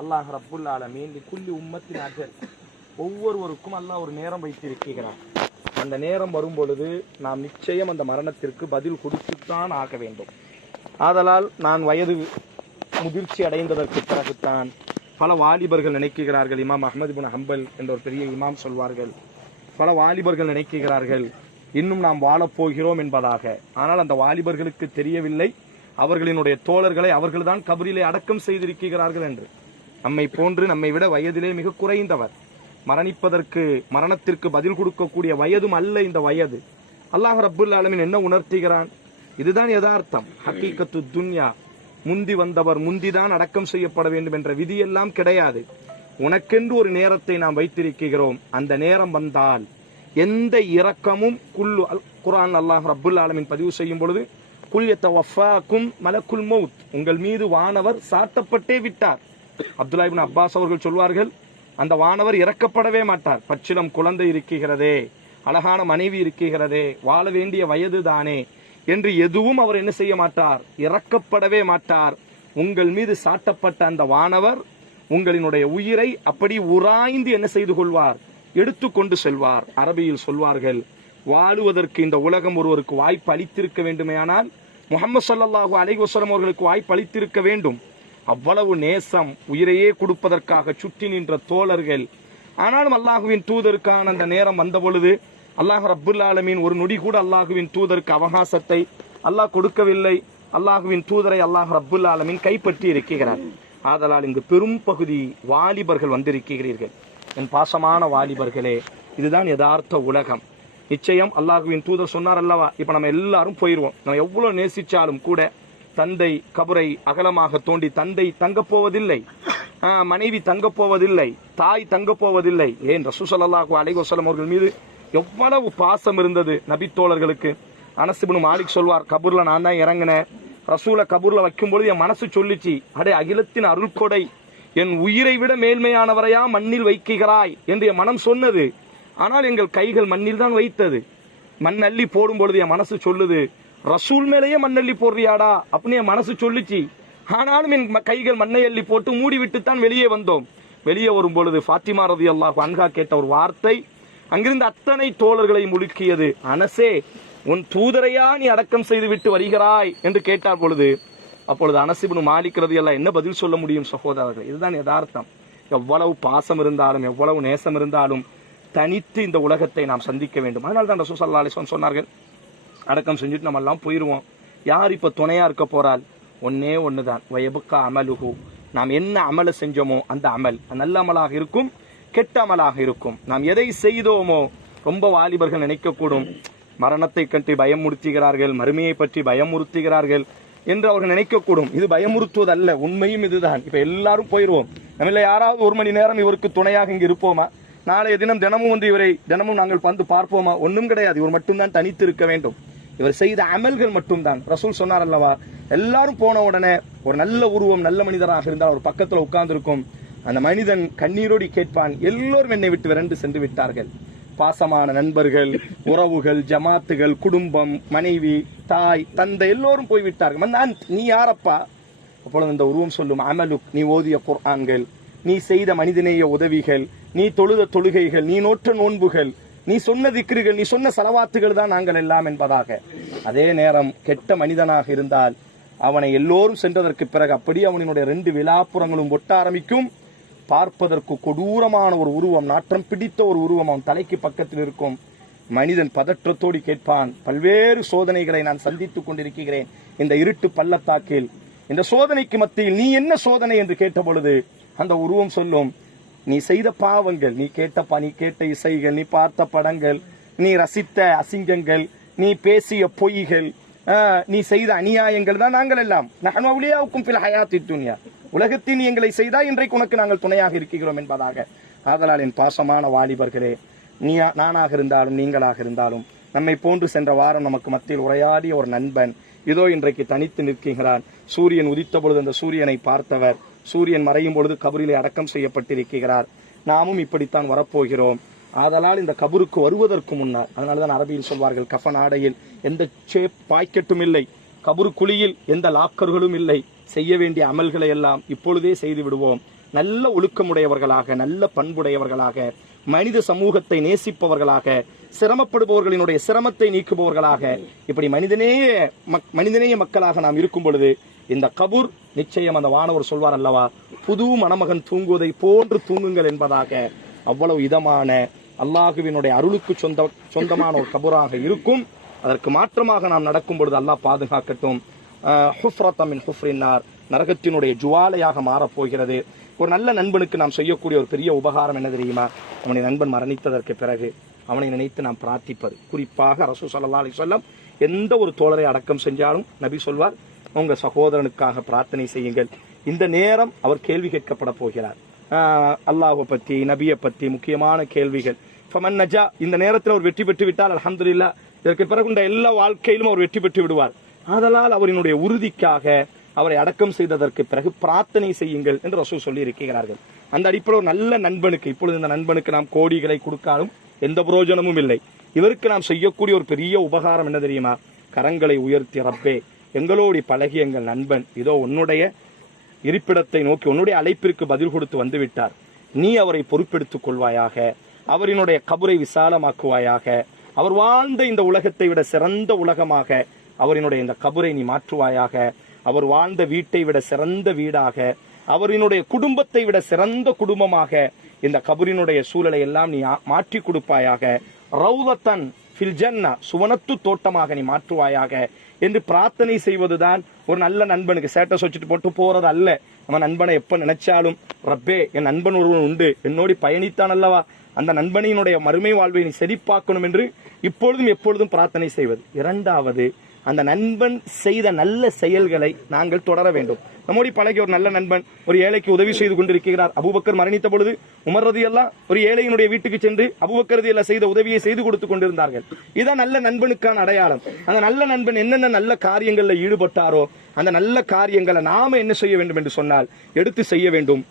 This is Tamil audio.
அல்லாஹ் ரப்புல் ஆலமீன் குல்லி உம்மத்தின் அஜல் ஒவ்வொருவருக்கும் அல்லாஹ் ஒரு நேரம் வைத்திருக்கிறார் அந்த நேரம் வரும் பொழுது நாம் நிச்சயம் அந்த மரணத்திற்கு பதில் கொடுத்துத்தான் ஆக வேண்டும். ஆதலால் நான் வயது முதிர்ச்சி அடைந்ததற்கு பிறகுத்தான் பல வாலிபர்கள் நினைக்கிறார்கள் இமாம் அஹமது பின் ஹம்பல் என்ற ஒரு பெரிய இமாம் சொல்வார்கள். பல வாலிபர்கள் நினைக்கிறார்கள் இன்னும் நாம் வாழப் போகிறோம் என்பதாக. ஆனால் அந்த வாலிபர்களுக்கு தெரியவில்லை. அவர்களினுடைய தோழர்களை அவர்கள்தான் கபரிலே அடக்கம் செய்திருக்கிறார்கள் என்று. நம்மை போன்று நம்மை விட வயதிலே மிக குறைந்தவர். மரணிப்பதற்கு மரணத்திற்கு பதில் கொடுக்கக்கூடிய வயதும் அல்ல இந்த வயது. அல்லாஹ் ரப்புல் ஆலமீன் என்ன உணர்த்துகிறான்? இதுதான் யதார்த்தம். ஹக்கீக்கத்து துன்யா. முந்தி வந்தவர் முந்திதான் அடக்கம் செய்யப்பட வேண்டும் என்ற விதியெல்லாம் கிடையாது. உனக்கென்று ஒரு நேரத்தை நாம் வைத்திருக்கிறோம். அந்த நேரம் வந்தால் எந்த இரக்கமும் குல்லு அல் குரான் அல்லாஹ் ரப்புல் ஆலமின் பதிவு செய்யும் பொழுது குல் யத்தவஃபாக்கும் மலக்குல் மவுத் உங்கள் மீது வானவர் சாத்தப்பட்டே விட்டார். அப்துல்லாஹிபின் அப்பாஸ் அவர்கள் சொல்வார்கள் அந்த வானவர் இறக்கப்படவே மாட்டார். பச்சிலம் குழந்தை இருக்கிறதே அழகான மனைவி இருக்கிறதே வாழ வேண்டிய வயது தானே என்று எதுவும் அவர் என்ன செய்ய மாட்டார்? இறக்கப்படவே மாட்டார். உங்கள் மீது சாட்டப்பட்ட அந்த வானவர் உங்களினுடைய உயிரை அப்படி உராய்ந்து என்ன செய்து கொள்வார்? எடுத்துக்கொண்டு செல்வார். அரபியில் சொல்வார்கள் வாழுவதற்கு இந்த உலகம் ஒருவருக்கு வாய்ப்பு அளித்திருக்க வேண்டுமேயானால் முகமது சல்லாஹூ அலைஹி அவர்களுக்கு வாய்ப்பு அளித்திருக்க வேண்டும். அவ்வளவு நேசம் உயிரையே கொடுப்பதற்காக சுற்றி நின்ற தோழர்கள். ஆனாலும் அல்லாஹுவின் தூதருக்கான அந்த நேரம் வந்த பொழுது அல்லாஹ் ரப்புல் ஆலமீன் ஒரு நொடி கூட அல்லாஹுவின் தூதருக்கு அவகாசத்தை அல்லாஹ் கொடுக்கவில்லை. அல்லாஹுவின் தூதரை அல்லாஹ் ரப்புல் ஆலமீன் கைப்பற்றி இருக்கிறார். ஆதலால் இங்கு பெரும் பகுதி வாலிபர்கள் வந்திருக்கிறீர்கள். என் பாசமான வாலிபர்களே இதுதான் யதார்த்த உலகம். நிச்சயம் அல்லாஹுவின் தூதர் சொன்னார் அல்லவா இப்போ நம்ம எல்லாரும் போயிடுவோம் நம்ம எவ்வளோ நேசித்தாலும் கூட தந்தை கபரை அகலமாக தோண்டி தந்தை தங்கப் போவதில்லை. மனைவி தங்கப் போவதில்லை. தாய் தங்கப் போவதில்லை. ஏன் ரசூசல்லாஹு அலைஹி வஸல்லம் அவர்கள் மீது எவ்வளவு பாசம் இருந்தது நபித்தோழர்களுக்கு. அனசிபுனு மாலிக் சொல்வார் கபூரில் நான் தான் இறங்கினேன். ரசூலை கபூரில் வைக்கும்பொழுது என் மனசு சொல்லிச்சு அடே அகிலத்தின் அருள்கொடை என் உயிரை விட மேல்மையானவரையா மண்ணில் வைக்கிறாய் என்று என் மனம் சொன்னது. ஆனால் எங்கள் கைகள் மண்ணில் தான் வைத்தது. மண் அள்ளி போடும் பொழுது என் மனசு சொல்லுது ரசூல் மேலேயே மண்ணள்ளி போடுறியாடா? அப்படின்னு என் மனசு சொல்லுச்சு. ஆனாலும் என் கைகள் மண்ணை அள்ளி போட்டு மூடிவிட்டு தான் வெளியே வந்தோம். வெளியே வரும் பொழுது ஃபாத்திமா ரதி அல்லாஹ் அன்ஹா கேட்ட ஒரு வார்த்தை அங்கிருந்து அத்தனை தோழர்களை முழுக்கியது. அனசே உன் தூதரையா நீ அடக்கம் செய்து விட்டு வருகிறாய்? என்று கேட்டார் பொழுது அப்பொழுது அனசிபுனு மாலிக்கிறது எல்லாம் என்ன பதில் சொல்ல முடியும் சகோதரர்கள்? இதுதான் யதார்த்தம். எவ்வளவு பாசம் இருந்தாலும் எவ்வளவு நேசம் இருந்தாலும் தனித்து இந்த உலகத்தை நாம் சந்திக்க வேண்டும். அதனால தான் ரசூல் ஸல்லல்லாஹு சொன்னார்கள் அடக்கம் செஞ்சுட்டு நம்ம எல்லாம் போயிடுவோம் யார் இப்போ துணையாக இருக்க போறாள்? ஒன்னே தான் வயபுக்கா அமலுகு நாம் என்ன அமலை செஞ்சோமோ அந்த அமல். நல்ல அமலாக இருக்கும் கெட்ட அமலாக இருக்கும். நாம் எதை செய்தோமோ ரொம்ப வாலிபர்கள் நினைக்கக்கூடும். மரணத்தை கட்டி பயமுறுத்துகிறார்கள் மறுமையை பற்றி பயமுறுத்துகிறார்கள் என்று அவர்கள் நினைக்கக்கூடும். இது பயமுறுத்துவது அல்ல உண்மையும் இதுதான். இப்போ எல்லாரும் போயிடுவோம் நம்மள யாராவது ஒரு மணி நேரம் இவருக்கு துணையாக இங்கே இருப்போமா? நாளைய தினம் தினமும் வந்து இவரை தினமும் நாங்கள் வந்து பார்ப்போமா? ஒன்றும் கிடையாது. இவர் மட்டும்தான் தனித்து இருக்க வேண்டும். இவர் செய்த அமல்கள் மட்டும்தான். ரசூல் சொன்னார் அல்லவா எல்லாரும் போன உடனே ஒரு நல்ல உருவம் நல்ல மனிதராக இருந்தால் ஒரு பக்கத்தில் உட்கார்ந்துருக்கும். அந்த மனிதன் கண்ணீரோடி கேட்பான் எல்லோரும் என்னை விட்டு விரண்டு சென்று விட்டார்கள். பாசமான நண்பர்கள் உறவுகள் ஜமாத்துகள் குடும்பம் மனைவி தாய் தந்தை எல்லோரும் போய்விட்டார்கள். நான் நீ யாரப்பா? அப்பொழுது அந்த உருவம் சொல்லும் அமலுக் நீ ஓதிய குர்ஆன்கள் நீ செய்த மனிதநேய உதவிகள் நீ தொழுத தொழுகைகள் நீ நோற்ற நோன்புகள் நீ சொன்ன திக்ருகள் நீ சொன்ன செலவாத்துகள் தான் நாங்கள் எல்லாம் என்பதாக. அதே நேரம் கெட்ட மனிதனாக இருந்தால் அவனை எல்லோரும் சென்றதற்கு பிறகு அப்படி அவனினுடைய ரெண்டு விழாப்புறங்களும் ஒட்ட ஆரம்பிக்கும். பார்ப்பதற்கு கொடூரமான ஒரு உருவம் நாற்றம் பிடித்த ஒரு உருவம் அவன் தலைக்கு பக்கத்தில் இருக்கும். மனிதன் பதற்றத்தோடு கேட்பான் பல்வேறு சோதனைகளை நான் சந்தித்துக் கொண்டிருக்கிறேன் இந்த இருட்டு பள்ளத்தாக்கில். இந்த சோதனைக்கு மத்தியில் நீ என்ன சோதனை? என்று கேட்ட பொழுது அந்த உருவம் சொல்லும் நீ செய்த பாவங்கள் நீ கேட்ட ப- நீ கேட்ட இசைகள் நீ பார்த்த படங்கள் நீ ரசித்த அசிங்கங்கள் நீ பேசிய பொய்கள் நீ செய்த அநியாயங்கள் தான் நாங்கள் எல்லாம். நான் அவுளியாவுக்கும் பில் ஹயாத்தி துன்யா. உலகத்தில் நீ எங்களை செய்தா இன்றைக்கு உனக்கு நாங்கள் துணையாக இருக்கிறோம் என்பதாக. ஆதலால் என் பாசமான வாலிபர்களே நீ நானாக இருந்தாலும் நீங்களாக இருந்தாலும் நம்மை போன்று சென்ற வாரம் நமக்கு மத்தியில் உரையாடிய ஒரு நண்பன் இதோ இன்றைக்கு தனித்து நிற்கிறான் சூரியன் உதித்த பொழுது அந்த சூரியனை பார்த்தவர் சூரியன் மறையும் பொழுது கபரிலே அடக்கம் செய்யப்பட்டிருக்கிறார். நாமும் இப்படித்தான் வரப்போகிறோம். ஆதலால் இந்த கபருக்கு வருவதற்கு முன்னால் அதனாலதான் அரபியில் சொல்வார்கள் கஃன் ஆடையில் எந்த சேப் பாய்க்கெட்டும் இல்லை கபரு குழியில் எந்த லாக்கர்களும் இல்லை செய்ய வேண்டிய அமல்களை எல்லாம் இப்பொழுதே செய்து விடுவோம். நல்ல ஒழுக்கமுடையவர்களாக நல்ல பண்புடையவர்களாக மனித சமூகத்தை நேசிப்பவர்களாக சிரமப்படுபவர்களினுடைய சிரமத்தை நீக்குபவர்களாக இப்படி மனிதநேய மக்- மனிதநேய மக்களாக நாம் இருக்கும் பொழுது இந்த கபூர் நிச்சயம் அந்த வானவர் சொல்வார் அல்லவா? புது மணமகன் தூங்குவதை போன்று தூங்குங்கள் என்பதாக அவ்வளவு இதமான அல்லாஹுவினுடைய அருளுக்கு சொந்த சொந்தமான ஒரு கபூராக இருக்கும். அதற்கு மாற்றமாக நாம் நடக்கும் பொழுது அல்லாஹ் பாதுகாக்கட்டும். ஹுஃப்ரத்தமின் ஹுஃப்ரின்னார் நரகத்தினுடைய ஜுவாலையாக மாறப்போகிறது. ஒரு நல்ல நண்பனுக்கு நாம் செய்யக்கூடிய ஒரு பெரிய உபகாரம் என்ன தெரியுமா? அவனை நண்பன் மரணித்ததற்கு பிறகு அவனை நினைத்து நாம் பிரார்த்திப்பது. குறிப்பாக அரசு ஸல்லல்லாஹு அலைஹி வஸல்லம் எந்த ஒரு தோழரை அடக்கம் செஞ்சாலும் நபி சொல்வார் உங்கள் சகோதரனுக்காக பிரார்த்தனை செய்யுங்கள். இந்த நேரம் அவர் கேள்வி கேட்கப்பட போகிறார். அல்லாஹை பற்றி நபியை பற்றி முக்கியமான கேள்விகள். ஃபமன் நஜா இந்த நேரத்தில் அவர் வெற்றி பெற்று விட்டால் அல்ஹம்துலில்லாஹ் இதற்கு பிறகு இந்த எல்லா வாழ்க்கையிலும் அவர் வெற்றி பெற்று விடுவார். ஆதலால் அவரினுடைய உறுதிக்காக அவரை அடக்கம் செய்ததற்கு பிறகு பிரார்த்தனை செய்யுங்கள் என்று ரசூல் சொல்லி இருக்கிறார்கள் அந்த அடிப்படையில் ஒரு நல்ல நண்பனுக்கு இப்பொழுது இந்த நண்பனுக்கு நாம் கோடிகளை கொடுக்காலும் எந்த பிரயோஜனமும் இல்லை. இவருக்கு நாம் செய்யக்கூடிய ஒரு பெரிய உபகாரம் என்ன தெரியுமா? கரங்களை உயர்த்தி ரப்பே எங்களோடு பழகி எங்கள் நண்பன் இதோ உன்னுடைய இருப்பிடத்தை நோக்கி உன்னுடைய அழைப்பிற்கு பதில் கொடுத்து வந்துவிட்டார். நீ அவரை பொறுப்பெடுத்துக் கொள்வாயாக அவரினுடைய கபரை விசாலமாக்குவாயாக அவர் வாழ்ந்த இந்த உலகத்தை விட சிறந்த உலகமாக அவரினுடைய இந்த கபரை நீ மாற்றுவாயாக அவர் வாழ்ந்த வீட்டை விட சிறந்த வீடாக அவரினுடைய குடும்பத்தை விட சிறந்த குடும்பமாக இந்த கபரினுடைய சூழலை எல்லாம் நீ மாற்றி கொடுப்பாயாக. ரௌதத்தன் ஃபில் ஜன்னா சுவனத்து தோட்டமாக நீ மாற்றுவாயாக என்று பிரார்த்தனை செய்வதுதான் ஒரு நல்ல நண்பனுக்கு சேட்டஸ் வச்சுட்டு போட்டு போறது அல்ல. நம்ம நண்பனை எப்ப நினைச்சாலும் ரப்பே என் நண்பன் ஒருவன் உண்டு. என்னோடு பயணித்தான் அல்லவா? அந்த நண்பனினுடைய மறுமை வாழ்வை நீ செழிப்பாக்கணும் என்று இப்பொழுதும் எப்பொழுதும் பிரார்த்தனை செய்வது. இரண்டாவது அந்த நண்பன் செய்த நல்ல செயல்களை நாங்கள் தொடர வேண்டும். நம்மோடி பழகி ஒரு நல்ல நண்பன் ஒரு ஏழைக்கு உதவி செய்து கொண்டிருக்கிறார். அபுபக்கர் மரணித்த பொழுது உமர் ரதியெல்லாம் ஒரு ஏழையினுடைய வீட்டுக்கு சென்று அபூபக்கர் ரதியெல்லாம் செய்த உதவியை செய்து கொடுத்து கொண்டிருந்தார்கள். இதான் நல்ல நண்பனுக்கான அடையாளம். அந்த நல்ல நண்பன் என்னென்ன நல்ல காரியங்களில் ஈடுபட்டாரோ அந்த நல்ல காரியங்களை நாம என்ன செய்ய வேண்டும் என்று சொன்னால் எடுத்து செய்ய வேண்டும்.